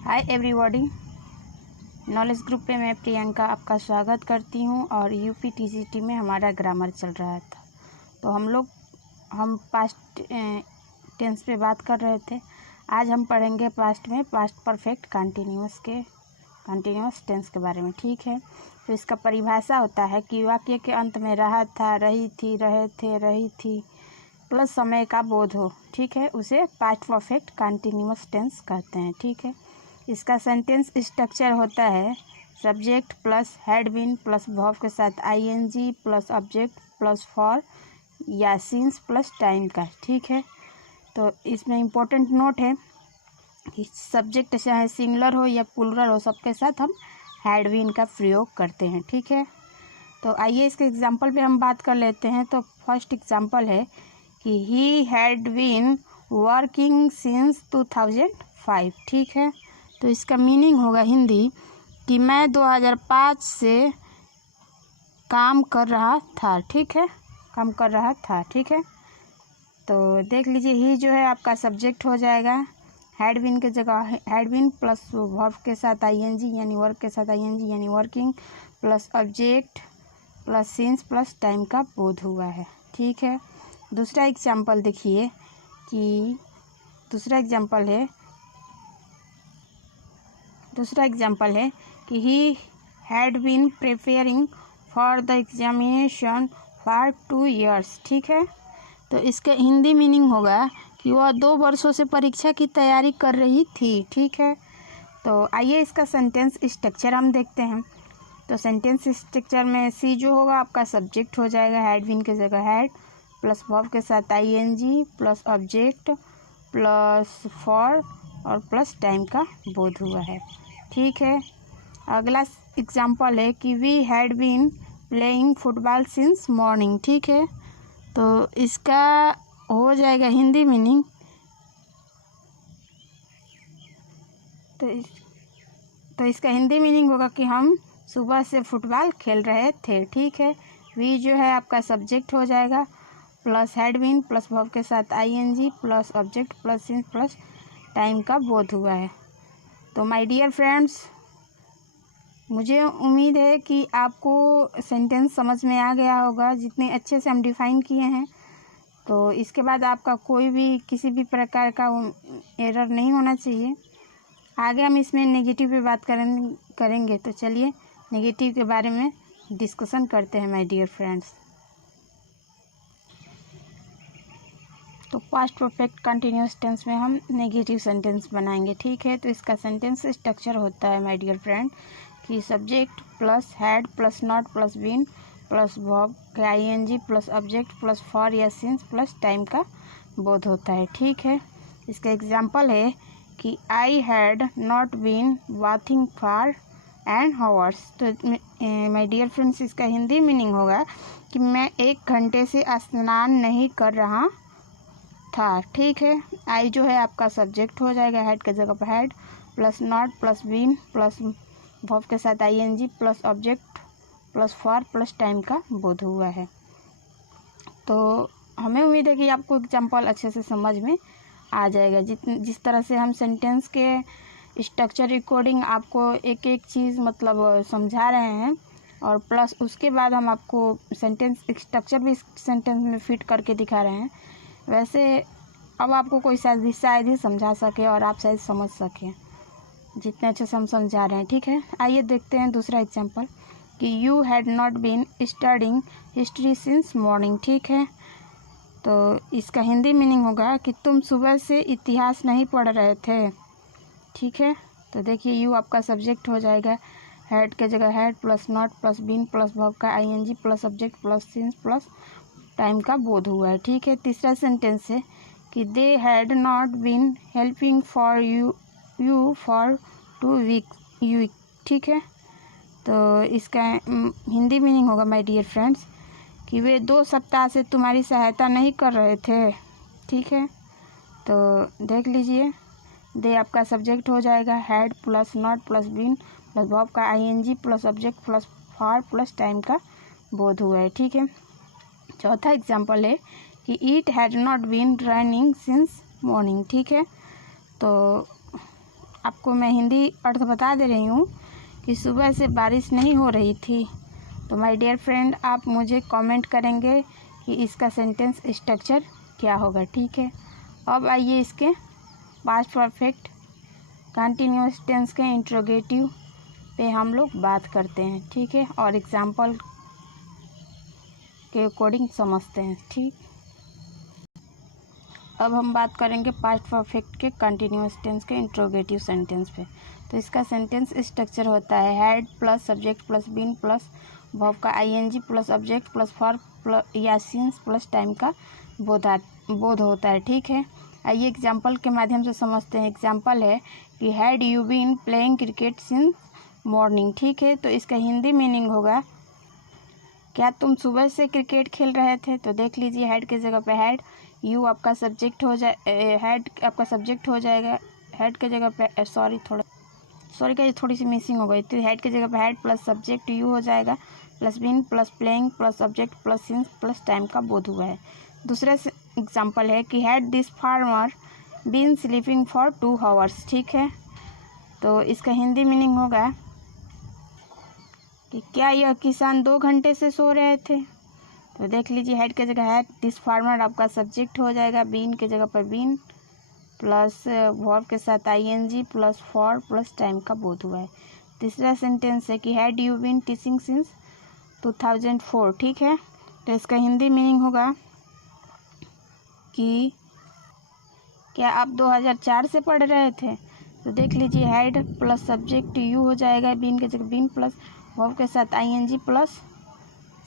Hi everybody, knowledge group पे मैं प्रियंका आपका स्वागत करती हूँ। और यूपी टीजीटी में हमारा ग्रामर चल रहा था, तो हम पास्ट टेंस पे बात कर रहे थे। आज हम पढ़ेंगे पास्ट में पास्ट परफेक्ट कंटिन्यूअस टेंस के बारे में। ठीक है, तो इसका परिभाषा होता है कि वाक्य के अंत में रहा था, रही थी, रहे थे, रही थी प्लस समय का बोध हो। ठीक है, उसे पास्ट परफेक्ट कंटिन्यूअस टेंस कहते हैं। ठीक है, इसका सेंटेंस स्ट्रक्चर होता है subject plus had been plus verb के साथ ING plus object plus for या सिंस प्लस टाइम का। ठीक है, तो इसमें इम्पोर्टेंट नोट है कि सब्जेक्ट चाहे सिंगुलर हो या प्लूरल हो, सबके साथ हम हैड बीन का प्रयोग करते हैं। ठीक है, तो आइए इसके एग्जाम्पल पे हम बात कर लेते हैं। तो फर्स्ट एग्जाम्पल है कि he had been working since 2005। ठीक है, तो इसका मीनिंग होगा हिंदी कि मैं 2005 से काम कर रहा था। ठीक है, काम कर रहा था। ठीक है, तो देख लीजिए, ही जो है आपका सब्जेक्ट हो जाएगा, हैड बीन के जगह हैड बीन प्लस वर्ब के साथ आईएनजी यानी वर्क के साथ आईएनजी यानी working plus object plus since plus time का बोध हुआ है। ठीक है, दूसरा एग्जाम्पल देखिए कि दूसरा एग्जाम्पल है कि he had been preparing for the examination for 2 years। ठीक है, तो इसका हिंदी मीनिंग होगा कि वह 2 वर्षों से परीक्षा की तैयारी कर रही थी। ठीक है, तो आइए इसका सेंटेंस स्ट्रक्चर हम देखते हैं। तो सेंटेंस स्ट्रक्चर में सी जो होगा आपका सब्जेक्ट हो जाएगा, हैड बीन की जगह हैड प्लस वर्ब के साथ ING plus object plus for और प्लस टाइम का बोध हुआ है। ठीक है, अगला एग्जाम्पल है कि we had been playing football since morning. ठीक है, तो इसका हो जाएगा हिंदी मीनिंग, तो इसका हिंदी मीनिंग होगा कि हम सुबह से फुटबॉल खेल रहे थे। ठीक है, वी जो है आपका सब्जेक्ट हो जाएगा plus had been plus verb के साथ ING plus object plus since plus time का बोध हुआ है। तो माय डियर फ्रेंड्स, मुझे उम्मीद है कि आपको सेंटेंस समझ में आ गया होगा, जितने अच्छे से हम डिफ़ाइन किए हैं। तो इसके बाद आपका कोई भी किसी भी प्रकार का एरर नहीं होना चाहिए। आगे हम इसमें नेगेटिव पे बात करेंगे। तो चलिए नेगेटिव के बारे में डिस्कशन करते हैं माय डियर फ्रेंड्स। तो पास्ट परफेक्ट कंटिन्यूअस टेंस में हम नेगेटिव सेंटेंस बनाएंगे। ठीक है, तो इसका सेंटेंस स्ट्रक्चर होता है माय डियर फ्रेंड कि subject plus had plus not plus been plus verb के ING plus object plus for या सिंस प्लस टाइम का बोध होता है। ठीक है, इसका एग्जाम्पल है कि I had not been bathing for an hours. तो माय डियर फ्रेंड्स, इसका हिंदी मीनिंग होगा कि मैं 1 घंटे से स्नान नहीं कर रहा था। ठीक है, आई जो है आपका सब्जेक्ट हो जाएगा, हैड की जगह पर had plus not plus been plus verb के साथ ING plus object plus for plus time का बोध हुआ है। तो हमें उम्मीद है कि आपको एग्जाम्पल अच्छे से समझ में आ जाएगा। जिस तरह से हम सेंटेंस के स्ट्रक्चर अकॉर्डिंग आपको एक एक चीज़ मतलब समझा रहे हैं, और प्लस उसके बाद हम आपको सेंटेंस स्ट्रक्चर भी सेंटेंस में फिट करके दिखा रहे हैं, वैसे अब आपको कोई शायद ही समझा सके और आप शायद समझ सकें जितने अच्छे से हम समझा रहे हैं। ठीक है, आइए देखते हैं दूसरा एग्जाम्पल कि you had not been studying history since morning. ठीक है, तो इसका हिंदी मीनिंग होगा कि तुम सुबह से इतिहास नहीं पढ़ रहे थे। ठीक है, तो देखिए यू आपका सब्जेक्ट हो जाएगा, हैड के जगह had plus not plus been plus verb का ING plus subject plus since plus time का बोध हुआ है। ठीक है, तीसरा सेंटेंस है कि they had not been helping for you for 2 weeks। ठीक है, तो इसका हिंदी मीनिंग होगा माय डियर फ्रेंड्स कि वे 2 सप्ताह से तुम्हारी सहायता नहीं कर रहे थे। ठीक है, तो देख लीजिए, दे आपका सब्जेक्ट हो जाएगा, had plus not plus been plus verb का ING plus object plus for plus time का बोध हुआ है। ठीक है, चौथा एग्जाम्पल है कि it had not been running since morning. ठीक है, तो आपको मैं हिंदी अर्थ बता दे रही हूँ कि सुबह से बारिश नहीं हो रही थी। तो माय डियर फ्रेंड, आप मुझे कमेंट करेंगे कि इसका सेंटेंस स्ट्रक्चर क्या होगा। ठीक है, अब आइए इसके पास्ट परफेक्ट कंटिन्यूअस टेंस के इंट्रोगेटिव पे हम लोग बात करते हैं। ठीक है, और एग्जाम्पल के अकॉर्डिंग समझते हैं। ठीक, अब हम बात करेंगे पास्ट परफेक्ट के कंटिन्यूअस टेंस के इंट्रोगेटिव सेंटेंस पे। तो इसका सेंटेंस स्ट्रक्चर होता है had plus subject plus been plus verb का ING plus object plus for या सिंस प्लस टाइम का बोध होता है। ठीक है, आइए एग्जाम्पल के माध्यम से समझते हैं। एग्जाम्पल है कि had you been playing cricket since morning. ठीक है, तो इसका हिंदी मीनिंग होगा क्या तुम सुबह से क्रिकेट खेल रहे थे। तो देख लीजिए, हैड की जगह पे हैड, यू आपका सब्जेक्ट हो जाए, हैड आपका सब्जेक्ट हो जाएगा। हैड की जगह पे सॉरी क्या थोड़ी सी मिसिंग हो गई। तो हैड की जगह पे हैड प्लस सब्जेक्ट यू हो जाएगा plus been plus playing plus object plus since plus time का बोध हुआ है। दूसरा एग्जाम्पल है कि had this farmer been sleeping for 2 hours. ठीक है, तो इसका हिंदी मीनिंग होगा कि क्या यह किसान 2 घंटे से सो रहे थे। तो देख लीजिए, हैड की जगह हैड, दिस फार्मर आपका सब्जेक्ट हो जाएगा, बीन की जगह पर बीन प्लस वर्ब के साथ ING plus for plus time का बोध हुआ है। तीसरा सेंटेंस है कि had you been teaching since 2004। ठीक है, तो इसका हिंदी मीनिंग होगा कि क्या आप 2004 से पढ़ रहे थे। तो देख लीजिए, हैड प्लस सब्जेक्ट यू हो जाएगा, बीन की जगह बीन प्लस वर्ब के साथ ING plus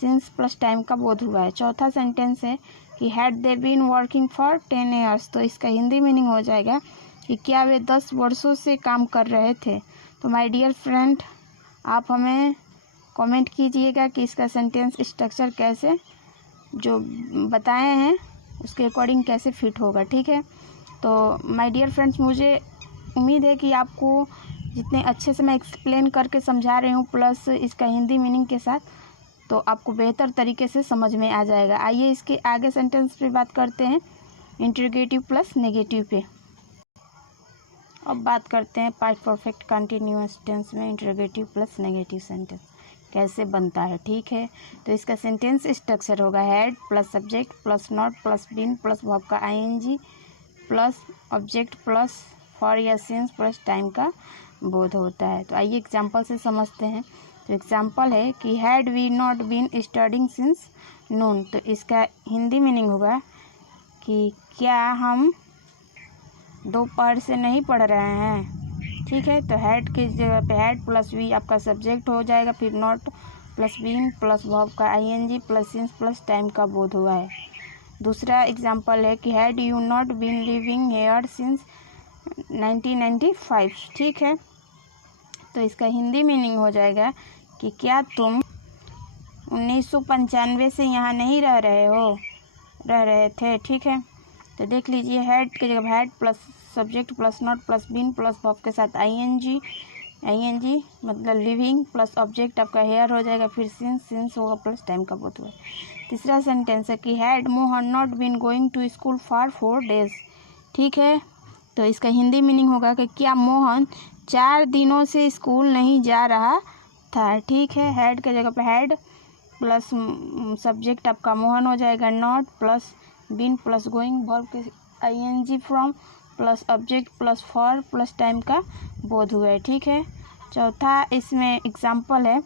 since plus time का बोध हुआ है। चौथा सेंटेंस है कि had they been working for 10 years. तो इसका हिंदी मीनिंग हो जाएगा कि क्या वे 10 वर्षों से काम कर रहे थे। तो माय डियर फ्रेंड, आप हमें कमेंट कीजिएगा कि इसका सेंटेंस स्ट्रक्चर कैसे जो बताए हैं उसके अकॉर्डिंग कैसे फिट होगा। ठीक है, तो माय डियर फ्रेंड्स, मुझे उम्मीद है कि आपको जितने अच्छे से मैं एक्सप्लेन करके समझा रही हूँ प्लस इसका हिंदी मीनिंग के साथ, तो आपको बेहतर तरीके से समझ में आ जाएगा। आइए इसके आगे सेंटेंस पे बात करते हैं, इंट्रोगेटिव प्लस नेगेटिव पे। अब बात करते हैं पास्ट परफेक्ट कंटिन्यूअस टेंस में इंट्रोगेटिव प्लस नेगेटिव सेंटेंस कैसे बनता है। ठीक है, तो इसका सेंटेंस स्ट्रक्चर होगा had plus subject plus not plus been plus verb का ING plus object plus for या सिंस प्लस टाइम का बोध होता है। तो आइए एग्जाम्पल से समझते हैं। तो एग्जाम्पल है कि had we not been studying since noon. तो इसका हिंदी मीनिंग होगा कि क्या हम दोपहर से नहीं पढ़ रहे हैं। ठीक है, तो हैड की जगह पे हैड प्लस वी आपका सब्जेक्ट हो जाएगा, फिर not plus been plus verb का ING plus since plus time का बोध हुआ है। दूसरा एग्जाम्पल है कि had you not been living here since 1995। ठीक है, तो इसका हिंदी मीनिंग हो जाएगा कि क्या तुम 1995 से यहाँ नहीं रह रहे थे। ठीक है, तो देख लीजिए, हैड की जगह had plus subject plus not plus been plus verb के साथ आईएनजी मतलब लिविंग प्लस ऑब्जेक्ट आपका हेयर हो जाएगा, फिर सिंस होगा प्लस टाइम का बोध हुआ। तीसरा सेंटेंस है कि had Mohan not been going to school for 4 days. ठीक है, तो इसका हिंदी मीनिंग होगा कि क्या मोहन 4 दिनों से स्कूल नहीं जा रहा था। ठीक है, हैड की जगह पे हैड प्लस सब्जेक्ट आपका मोहन हो जाएगा, not plus been plus going verb के ING from plus object plus for plus time का बोध हुआ है। ठीक है, चौथा इसमें एग्जाम्पल है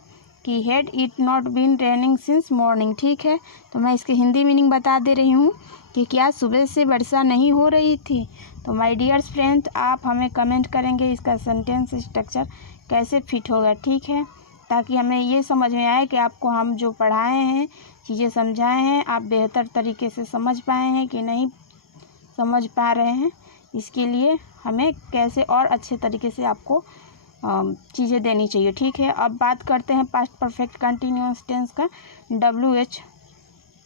कि had it not been raining since morning. ठीक है, तो मैं इसके हिंदी मीनिंग बता दे रही हूँ कि क्या सुबह से वर्षा नहीं हो रही थी। तो माय डियर फ्रेंड्स, आप हमें कमेंट करेंगे इसका सेंटेंस स्ट्रक्चर कैसे फिट होगा। ठीक है, ताकि हमें ये समझ में आए कि आपको हम जो पढ़ाए हैं, चीज़ें समझाए हैं, आप बेहतर तरीके से समझ पाए हैं कि नहीं समझ पा रहे हैं। इसके लिए हमें कैसे और अच्छे तरीके से आपको चीज़ें देनी चाहिए। ठीक है, अब बात करते हैं पास्ट परफेक्ट कंटिन्यूअस टेंस का WH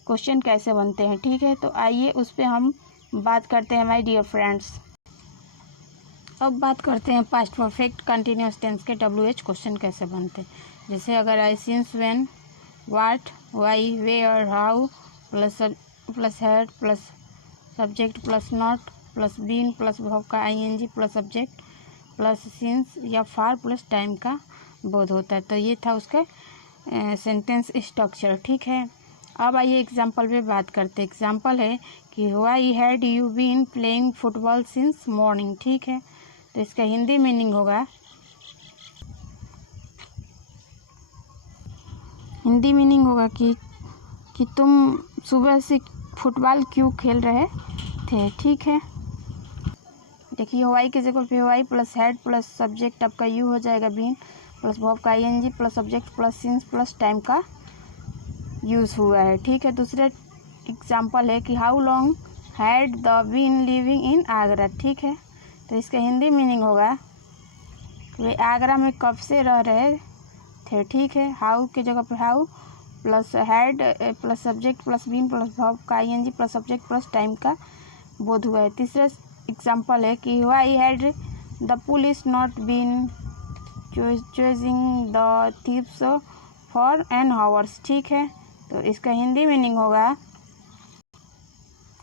क्वेश्चन कैसे बनते हैं। ठीक है, तो आइए उस पर हम बात करते हैं माय डियर फ्रेंड्स। अब बात करते हैं पास्ट परफेक्ट कंटिन्यूअस टेंस के WH क्वेश्चन कैसे बनते हैं। जैसे अगर आई सिंस when what why where how plus had plus subject plus not plus been plus verb का ING plus object plus since या फॉर प्लस टाइम का बोध होता है। तो ये था उसका सेंटेंस स्ट्रक्चर, ठीक है। अब आइए एग्जाम्पल पे बात करते हैं। एग्जाम्पल है कि why had you been playing football since morning, ठीक है। तो इसका हिंदी मीनिंग होगा, कि तुम सुबह से फुटबॉल क्यों खेल रहे थे, ठीक है। देखिए वाई की जगह पे why plus had plus subject आपका यू हो जाएगा बीन प्लस वर्ब का ING plus subject plus since plus time का यूज़ हुआ है, ठीक है। दूसरे एग्जांपल है कि how long had the been living in Agra, ठीक है। तो इसका हिंदी मीनिंग होगा वे आगरा में कब से रह रहे थे, ठीक है। हाउ की जगह पे how plus had plus subject plus been plus verb का ING plus subject plus time का बोध हुआ है। तीसरा एग्जाम्पल है कि why had the police not been chasing the thieves for an hours, ठीक है। तो इसका हिंदी मीनिंग होगा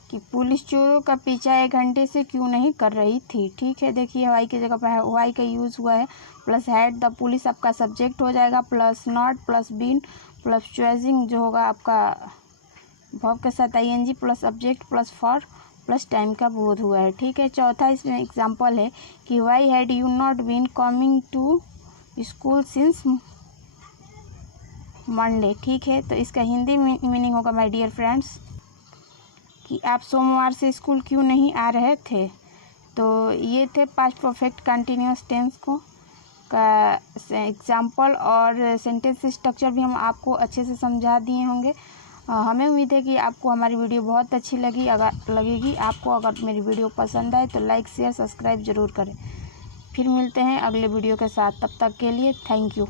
कि पुलिस चोरों का पीछा 1 घंटे से क्यों नहीं कर रही थी, ठीक है। देखिए वाई की जगह पर वाई का यूज़ हुआ है प्लस हैड द पुलिस आपका सब्जेक्ट हो जाएगा plus not plus been plus chasing जो होगा आपका वर्ब के साथ ING plus subject plus for plus time का बोध हुआ है, ठीक है। चौथा इसमें एग्जाम्पल है कि why had you not been coming to school since Monday, ठीक है। तो इसका हिंदी मीनिंग होगा माय डियर फ्रेंड्स कि आप सोमवार से स्कूल क्यों नहीं आ रहे थे। तो ये थे पास्ट परफेक्ट कंटिन्यूअस टेंस को का एग्जाम्पल और सेंटेंस स्ट्रक्चर भी हम आपको अच्छे से समझा दिए होंगे। हमें उम्मीद है कि आपको हमारी वीडियो बहुत अच्छी लगेगी। आपको अगर मेरी वीडियो पसंद आए तो लाइक शेयर सब्सक्राइब ज़रूर करें। फिर मिलते हैं अगले वीडियो के साथ, तब तक के लिए थैंक यू।